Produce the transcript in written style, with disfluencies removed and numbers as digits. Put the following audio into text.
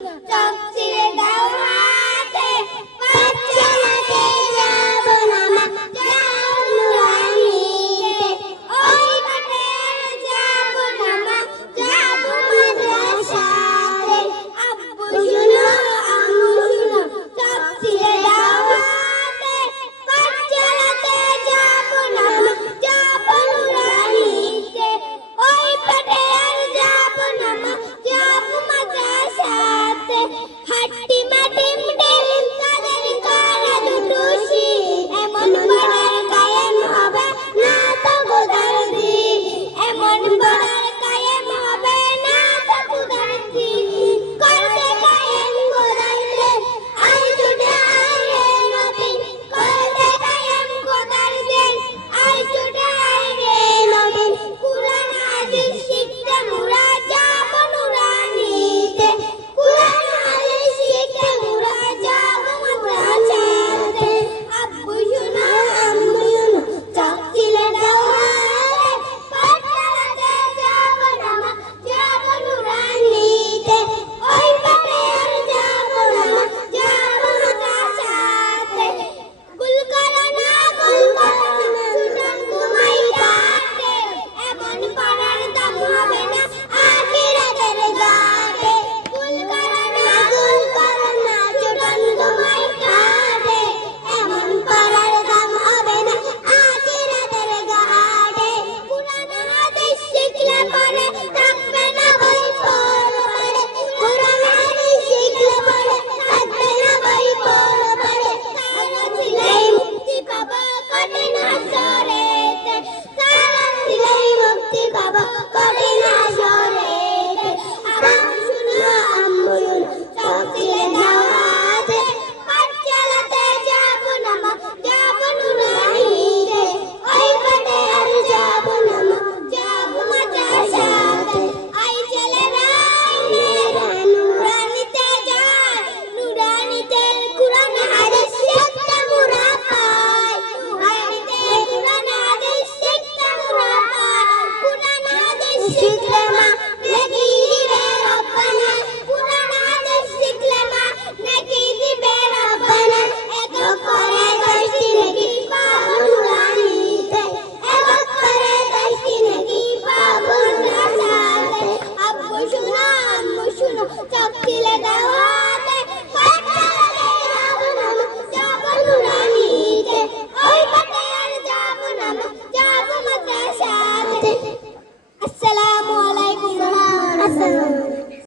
চক ছিঁড়ে দাও হাতে, পথ চালাতে যাব না মা, যাও নুরানিতে। ওই পথে যাব না মা, যাব মাদ্রাসাতে। আব্বু শুনো, আম্মু শুনো, চক ছিঁড়ে দাও হাতে, পথ চালাতে যাব না মা, যাব নুরানিতে। ওই পথে যাব না মা, যাব মাদ্রাসাতে। হাঁটতে